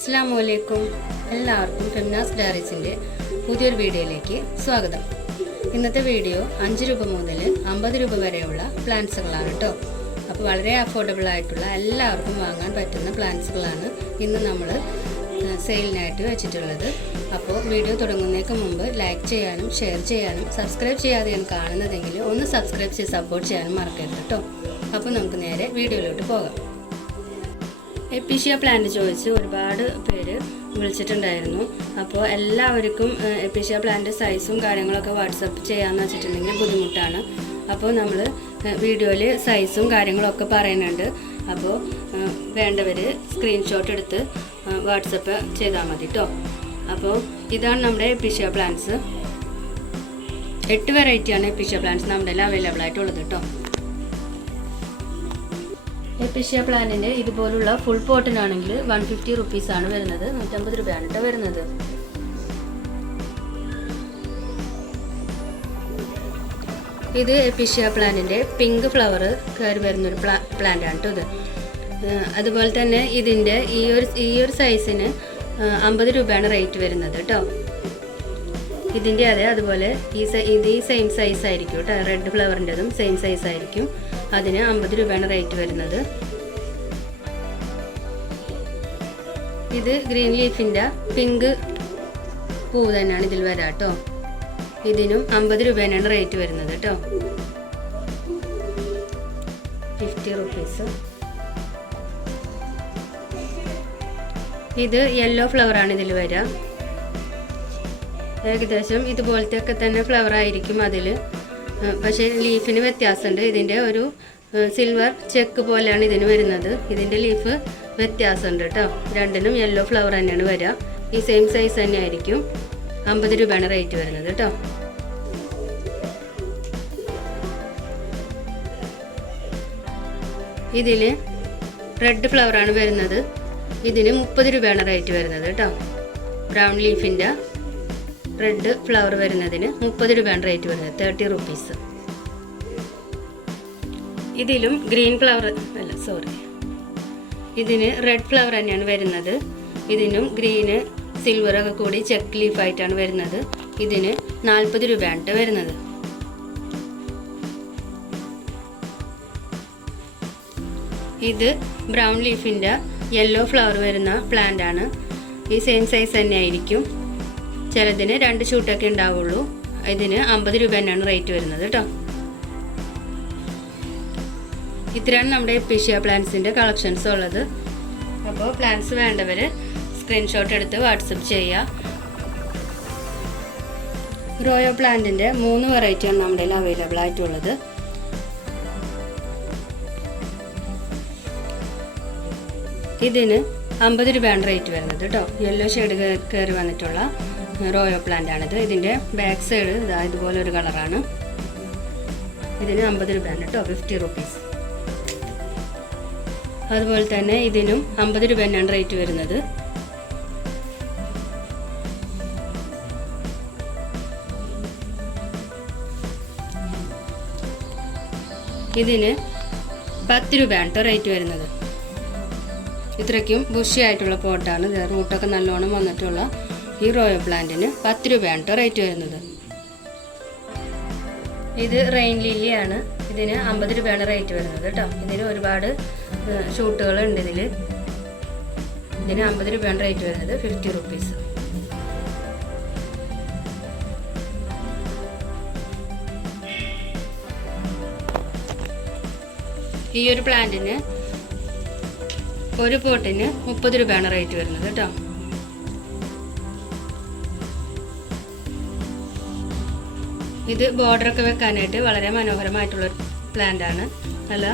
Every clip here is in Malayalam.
അസ്സാം വലൈക്കും എല്ലാവർക്കും ഫെമിനാസ് ഡയറീസിന്റെ പുതിയൊരു വീഡിയോയിലേക്ക് സ്വാഗതം. ഇന്നത്തെ വീഡിയോ അഞ്ച് രൂപ മുതൽ അമ്പത് രൂപ വരെയുള്ള പ്ലാന്റ്സുകളാണ് കേട്ടോ അപ്പോൾ വളരെ അഫോർഡബിൾ ആയിട്ടുള്ള എല്ലാവർക്കും വാങ്ങാൻ പറ്റുന്ന പ്ലാന്റ്സുകളാണ് ഇന്ന് നമ്മൾ സെയിലിനായിട്ട് വെച്ചിട്ടുള്ളത്. അപ്പോൾ വീഡിയോ തുടങ്ങുന്നതിന് മുമ്പ് ലൈക്ക് ചെയ്യാനും ഷെയർ ചെയ്യാനും സബ്സ്ക്രൈബ് ചെയ്യാതെയാണ് കാണുന്നതെങ്കിൽ ഒന്ന് സബ്സ്ക്രൈബ് ചെയ്ത് സപ്പോർട്ട് ചെയ്യാനും മറക്കരുത് കേട്ടോ അപ്പോൾ നമുക്ക് നേരെ വീഡിയോയിലോട്ട് പോകാം. എപ്പിഷ്യ പ്ലാന്റ് ചോദിച്ച് ഒരുപാട് പേര് വിളിച്ചിട്ടുണ്ടായിരുന്നു. അപ്പോൾ എല്ലാവർക്കും എപ്പിഷ്യ പ്ലാന്റ് സൈസും കാര്യങ്ങളൊക്കെ വാട്സപ്പ് ചെയ്യാമെന്ന് വെച്ചിട്ടുണ്ടെങ്കിൽ ബുദ്ധിമുട്ടാണ്. അപ്പോൾ നമ്മൾ വീഡിയോയിൽ സൈസും കാര്യങ്ങളൊക്കെ പറയുന്നുണ്ട്. അപ്പോൾ വേണ്ടവർ സ്ക്രീൻഷോട്ട് എടുത്ത് വാട്സപ്പ് ചെയ്താൽ മതി കേട്ടോ അപ്പോൾ ഇതാണ് നമ്മുടെ എപ്പിഷ്യ പ്ലാന്റ്സ് എട്ട് വെറൈറ്റിയാണ് എപ്പിഷ്യ പ്ലാന്റ്സ് നമ്മുടെ അവൈലബിൾ ആയിട്ടുള്ളത് കേട്ടോ എപ്പിഷ്യ പ്ലാനിന്റെ ഇതുപോലുള്ള ഫുൾ പോട്ടിനാണെങ്കിൽ വൺ ഫിഫ്റ്റി റുപ്പീസ് ആണ് വരുന്നത്. നൂറ്റമ്പത് രൂപയാണ് കേട്ടോ വരുന്നത്. ഇത് എപ്പിഷ്യ പ്ലാന്റിന്റെ പിങ്ക് ഫ്ലവർ കയറി വരുന്നൊരു പ്ലാ പ്ലാന്റ് ആണ് കേട്ടോ ഇത്. അതുപോലെ തന്നെ ഇതിന്റെ ഈ ഒരു ഈ ഒരു സൈസിന് അമ്പത് രൂപയാണ് റേറ്റ് വരുന്നത് കേട്ടോ ഇതിന്റെ അതെ അതുപോലെ ഈ ഇത് ഈ സെയിം സൈസ് ആയിരിക്കും കേട്ടോ റെഡ് ഫ്ലവറിന്റെതും സെയിം സൈസ് ആയിരിക്കും. അതിന് അമ്പത് രൂപയാണ് റേറ്റ് വരുന്നത്. ഇത് ഗ്രീൻ ലീഫിന്റെ പിങ്ക് പൂ തന്നെയാണ് ഇതിൽ വരാം കേട്ടോ ഇതിനും അമ്പത് രൂപയാണ് റേറ്റ് വരുന്നത് കേട്ടോ ഫിഫ്റ്റി റുപ്പീസ്. ഇത് യെല്ലോ ഫ്ലവറാണ് ഇതിൽ വരിക ഏകദേശം ഇതുപോലത്തെ ഒക്കെ തന്നെ ഫ്ലവർ ആയിരിക്കും അതിൽ പക്ഷേ ലീഫിന് വ്യത്യാസമുണ്ട്. ഇതിന്റെ ഒരു സിൽവർ ചെക്ക് പോലെയാണ് ഇതിന് വരുന്നത്. ഇതിന്റെ ലീഫ് വ്യത്യാസമുണ്ട് കേട്ടോ. രണ്ടിനും യെല്ലോ ഫ്ലവർ തന്നെയാണ് വരിക. ഈ സെയിം സൈസ് തന്നെ ആയിരിക്കും അമ്പത് രൂപയാണ് റേറ്റ് വരുന്നത് കേട്ടോ. ഇതിൽ റെഡ് ഫ്ലവറാണ് വരുന്നത്. ഇതിന് മുപ്പത് രൂപയാണ് റേറ്റ് വരുന്നത് കേട്ടോ. ബ്രൗൺ ലീഫിന്റെ റെഡ് ഫ്ലവർ വരുന്നതിന് മുപ്പത് രൂപയാണ് റേറ്റ് വരുന്നത് തേർട്ടി റുപ്പീസ് ഇതിലും ഗ്രീൻ ഫ്ലവർ അല്ല സോറി ഇതിന് റെഡ് ഫ്ലവർ തന്നെയാണ് വരുന്നത്. ഇതിനും ഗ്രീന് സിൽവറൊക്കെ കൂടി ചെക്ക് ലീഫായിട്ടാണ് വരുന്നത്. ഇതിന് നാൽപ്പത് രൂപയാണ് വരുന്നത്. ഇത് ബ്രൗൺ ലീഫിന്റെ യെല്ലോ ഫ്ലവർ വരുന്ന പ്ലാന്റ് ആണ്. ഈ സെയിം സൈസ് തന്നെ ആയിരിക്കും. ചിലതിന് രണ്ട് ഷൂട്ടൊക്കെ ഉണ്ടാവുള്ളൂ. ഇതിന് അമ്പത് രൂപ തന്നെയാണ് റേറ്റ് വരുന്നത് കേട്ടോ ഇത്രയാണ് നമ്മുടെ എപ്പിഷ്യ പ്ലാന്റ്സിന്റെ കളക്ഷൻസ് ഉള്ളത്. അപ്പോൾ പ്ലാന്റ്സ് വേണ്ടവർ സ്ക്രീൻഷോട്ട് എടുത്ത് വാട്സപ്പ് ചെയ്യുക റോയോ പ്ലാന്റിന്റെ മൂന്ന് വെറൈറ്റിയാണ് നമ്മുടെ അവൈലബിൾ ആയിട്ടുള്ളത്. ഇതിന് അമ്പത് രൂപയാണ് റേറ്റ് വരുന്നത് കേട്ടോ യെല്ലോ ഷെയ്ഡ് കയറി വന്നിട്ടുള്ള റോയോ പ്ലാന്റ് ആണിത്. ഇതിന്റെ ബാക്ക് സൈഡ് ഇതാ ഇതുപോലെ ഒരു കളറാണ് ഇതിന് അമ്പത് രൂപയാണ് കേട്ടോ ഫിഫ്റ്റി റുപ്പീസ് അതുപോലെ തന്നെ ഇതിനും അമ്പത് രൂപ തന്നെയാണ് റേറ്റ് വരുന്നത്. ഇതിന് പത്ത് രൂപയാണ് കേട്ടോ റേറ്റ് വരുന്നത്. ഇത്രയ്ക്കും ബുഷി ആയിട്ടുള്ള പോട്ടാണ് റൂട്ടൊക്കെ നല്ലോണം വന്നിട്ടുള്ള ഈ റോയൽ പ്ലാന്റിന് പത്ത് രൂപയാണ് റേറ്റ് വരുന്നത്. ഇത് റെയിൻ ലില്ലിയാണ്. ഇതിന് അമ്പത് രൂപയാണ് റേറ്റ് വരുന്നത് കേട്ടോ. ഇതിന് ഒരുപാട് ഷൂട്ടുകൾ ഉണ്ട് ഇതിൽ ഇതിന് അമ്പത് രൂപയാണ് റേറ്റ് വരുന്നത് ഫിഫ്റ്റി റുപ്പീസ്. ഈ ഒരു പ്ലാന്റിന് ഒരു പോട്ടിന് മുപ്പത് രൂപയാണ് റേറ്റ് വരുന്നത് കേട്ടോ. ഇത് ബോർഡറൊക്കെ വെക്കാനായിട്ട് വളരെ മനോഹരമായിട്ടുള്ളൊരു പ്ലാന്റ് ആണ്. നല്ല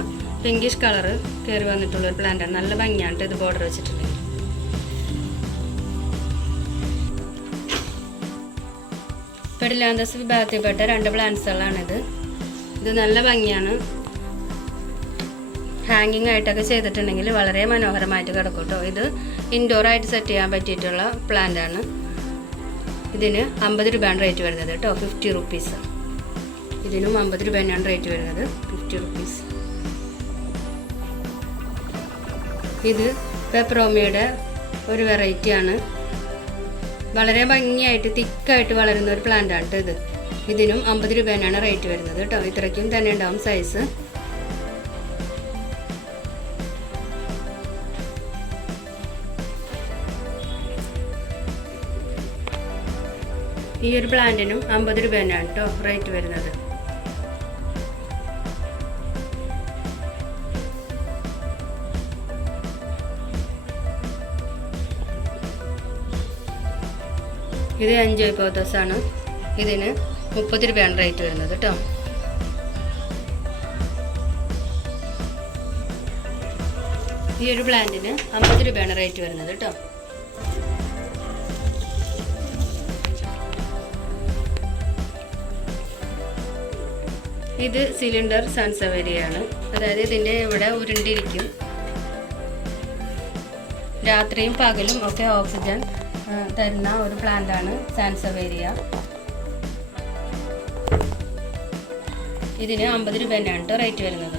പിങ്കിഷ് കളർ കയറി വന്നിട്ടുള്ള ഒരു പ്ലാന്റ് ആണ്. നല്ല ഭംഗിയാണ് ഇത് ബോർഡർ വെച്ചിട്ടുണ്ടെങ്കിൽ. പെഡിലാന്തസ് വിഭാഗത്തിൽപ്പെട്ട രണ്ട് പ്ലാന്റ്സുകളാണിത് ഇത്. നല്ല ഭംഗിയാണ്. ഹാങ്ങിങ് ആയിട്ടൊക്കെ ചെയ്തിട്ടുണ്ടെങ്കിൽ വളരെ മനോഹരമായിട്ട് കിടക്കും കേട്ടോ ഇത് ഇൻഡോർ ആയിട്ട് സെറ്റ് ചെയ്യാൻ പറ്റിയിട്ടുള്ള പ്ലാന്റ് ആണ്. ഇതിന് അമ്പത് രൂപയാണ് റേറ്റ് വരുന്നത് കേട്ടോ ഫിഫ്റ്റി റുപ്പീസ് ഇതിനും അമ്പത് രൂപ തന്നെയാണ് റേറ്റ് വരുന്നത് ഫിഫ്റ്റി റുപ്പീസ് ഇത് പെപ്രോമിയുടെ ഒരു വെറൈറ്റിയാണ് വളരെ ഭംഗിയായിട്ട് തിക്കായിട്ട് വളരുന്ന ഒരു പ്ലാന്റ് ആണ് ട്ടോ ഇത്. ഇതിനും അമ്പത് രൂപ തന്നെയാണ് റേറ്റ് വരുന്നത് കേട്ടോ. ഇത്രയ്ക്കും തന്നെ ഉണ്ടാവും സൈസ് ഈ ഒരു പ്ലാന്റിനും അമ്പത് രൂപ തന്നെയാണ് കേട്ടോ റേറ്റ് വരുന്നത്. ഇത് അഞ്ച് പോത്തോസ് ആണ്. ഇതിന് മുപ്പത് രൂപയാണ് റേറ്റ് വരുന്നത് കേട്ടോ ഈ ഒരു പ്ലാന്റിന് അമ്പത് രൂപയാണ് റേറ്റ് വരുന്നത് കേട്ടോ ഇത് സിലിണ്ടർ സൺസവരിയാണ്. അതായത് ഇതിന്റെ ഇവിടെ ഉരുണ്ടിരിക്കും. രാത്രിയും പകലും ഒക്കെ ഓക്സിജൻ തരുന്ന ഒരു പ്ലാന്റാണ് സാൻസവേരിയ ഇതിന് അമ്പത് രൂപ തന്നെയാണ് റേറ്റ് വരുന്നത്.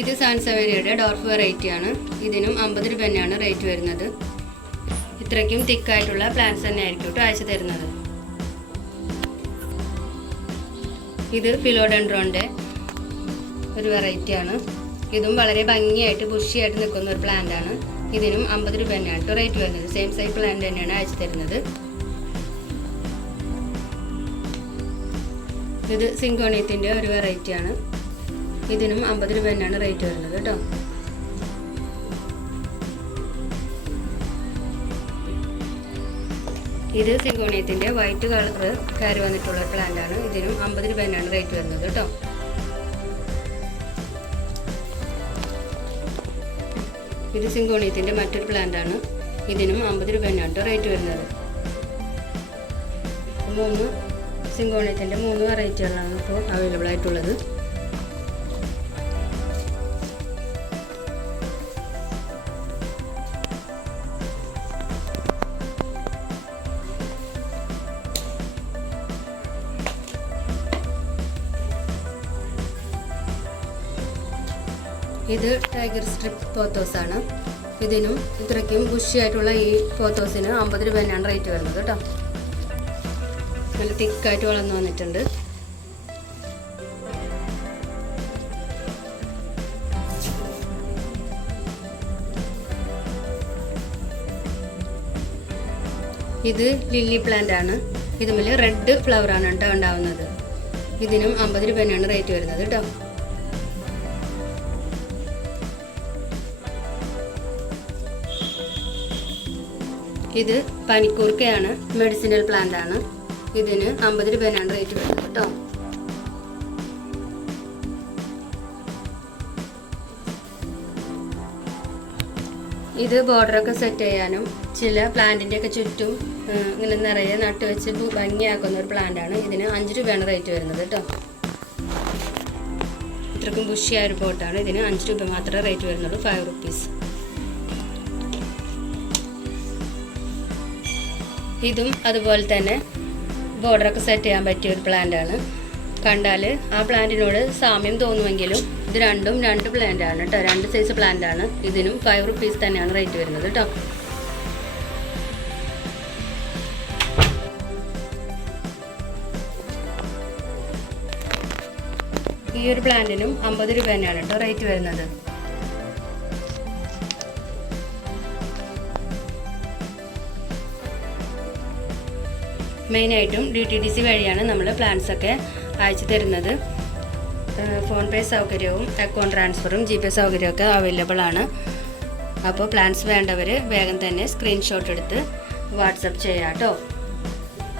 ഇത് സാൻസവേരിയയുടെ ഡോർഫ് വെറൈറ്റി ആണ് ഇതിനും അമ്പത് രൂപ തന്നെയാണ് റേറ്റ് വരുന്നത്. ഇത്രയ്ക്കും തിക്കായിട്ടുള്ള പ്ലാന്റ്സ് തന്നെ ആയിരിക്കും കേട്ടോ അയച്ചു തരുന്നത്. ഇത് ഫിലോഡൻഡ്രോന്റെ ഒരു വെറൈറ്റിയാണ് ഇതും വളരെ ഭംഗിയായിട്ട് ബുഷിയായിട്ട് നിൽക്കുന്ന ഒരു പ്ലാന്റ് ആണ്. ഇതിനും അമ്പത് രൂപ തന്നെയാണ്. റേറ്റ് വരുന്നത്. സെയിം സൈസ് പ്ലാന്റ് തന്നെയാണ് അയച്ചു തരുന്നത്. ഇത് സിങ്കോണിയത്തിന്റെ ഒരു വെറൈറ്റിയാണ് ഇതിനും അമ്പത് രൂപ തന്നെയാണ് റേറ്റ് വരുന്നത് കേട്ടോ. ഇത് സിങ്കോണിയത്തിന്റെ വൈറ്റ് കളർ കയറി വന്നിട്ടുള്ള പ്ലാന്റ് ആണ്. ഇതിനും അമ്പത് രൂപേനാണ് റേറ്റ് വരുന്നത് കേട്ടോ. ഇത് സിങ്കോണിയത്തിന്റെ മറ്റൊരു പ്ലാന്റ് ആണ്. ഇതിനും അമ്പത് രൂപേനാണ് കേട്ടോ റേറ്റ് വരുന്നത്. മൂന്ന് സിങ്കോണിയത്തിന്റെ മൂന്ന് വെറൈറ്റികളാണ് ഇപ്പോൾ അവൈലബിൾ ആയിട്ടുള്ളത്. ഇത് ടൈഗർ സ്ട്രിപ്പ് പോത്തോസ് ആണ്. ഇതിനും ഇത്രയ്ക്കും ബുഷിയായിട്ടുള്ള ഈ പോത്തോസിന് അമ്പത് രൂപ തന്നെയാണ് റേറ്റ് വരുന്നത് കേട്ടോ. നല്ല തിക്കായിട്ട് വളർന്നു വന്നിട്ടുണ്ട്. ഇത് ലില്ലി പ്ലാന്റ് ആണ്. ഇതുമല്ല റെഡ് ഫ്ലവർ ആണ് കേട്ടോ ഉണ്ടാവുന്നത്. ഇതിനും അമ്പത് രൂപ തന്നെയാണ് റേറ്റ് വരുന്നത് കേട്ടോ. ഇത് പനിക്കൂർക്കയാണ് മെഡിസിനൽ പ്ലാന്റ് ആണ്. ഇതിന് അമ്പത് രൂപയാണ് റേറ്റ് വരുന്നത് കേട്ടോ. ഇത് ബോർഡറൊക്കെ സെറ്റ് ചെയ്യാനും ചില പ്ലാന്റിന്റെ ഒക്കെ ചുറ്റും ഇങ്ങനെ നിറയെ നട്ട് വെച്ച് ഭംഗിയാക്കുന്ന ഒരു പ്ലാന്റ് ആണ്. ഇതിന് അഞ്ച് രൂപയാണ് റേറ്റ് വരുന്നത് കേട്ടോ. ഇത്രക്കും ബുഷിയായ ഒരു പോട്ടാണ് ഇതിന് അഞ്ച് രൂപ മാത്രമേ റേറ്റ് വരുന്നുള്ളൂ ഫൈവ് റുപ്പീസ് ഇതും അതുപോലെ തന്നെ ബോർഡറൊക്കെ സെറ്റ് ചെയ്യാൻ പറ്റിയ ഒരു പ്ലാന്റ് ആണ്. കണ്ടാൽ ആ പ്ലാന്റിനോട് സാമ്യം തോന്നുമെങ്കിലും ഇത് രണ്ടും രണ്ട് പ്ലാന്റ് ആണ് കേട്ടോ രണ്ട് സൈസ് പ്ലാന്റ് ആണ്. ഇതിനും ഫൈവ് റുപ്പീസ് തന്നെയാണ് റേറ്റ് വരുന്നത് കേട്ടോ ഈ ഒരു പ്ലാന്റിനും അമ്പത് രൂപ തന്നെയാണ് കേട്ടോ റേറ്റ് വരുന്നത്. മെയിനായിട്ടും ഡി ടി ഡി സി വഴിയാണ് നമ്മൾ പ്ലാൻസ് ഒക്കെ അയച്ചു തരുന്നത്. ഫോൺ പേ സൗകര്യവും അക്കൗണ്ട് ട്രാൻസ്ഫറും ജി പേ സൗകര്യമൊക്കെ അവൈലബിൾ ആണ് അപ്പോൾ പ്ലാൻസ് വേണ്ടവർ വേഗം തന്നെ സ്ക്രീൻഷോട്ട് എടുത്ത് വാട്സപ്പ് ചെയ്യാം കേട്ടോ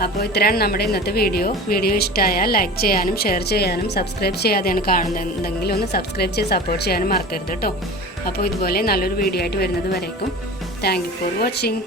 അപ്പോൾ ഇത്രയാണ് നമ്മുടെ ഇന്നത്തെ വീഡിയോ. വീഡിയോ ഇഷ്ടമായാൽ ലൈക്ക് ചെയ്യാനും ഷെയർ ചെയ്യാനും സബ്സ്ക്രൈബ് ചെയ്യാതെയാണ് കാണുന്നതെങ്കിൽ ഒന്ന് സബ്സ്ക്രൈബ് ചെയ്ത് സപ്പോർട്ട് ചെയ്യാനും മറക്കരുത് കേട്ടോ അപ്പോൾ ഇതുപോലെ നല്ലൊരു വീഡിയോ ആയിട്ട് വരുന്നത് വരേക്കും. Thank you for watching.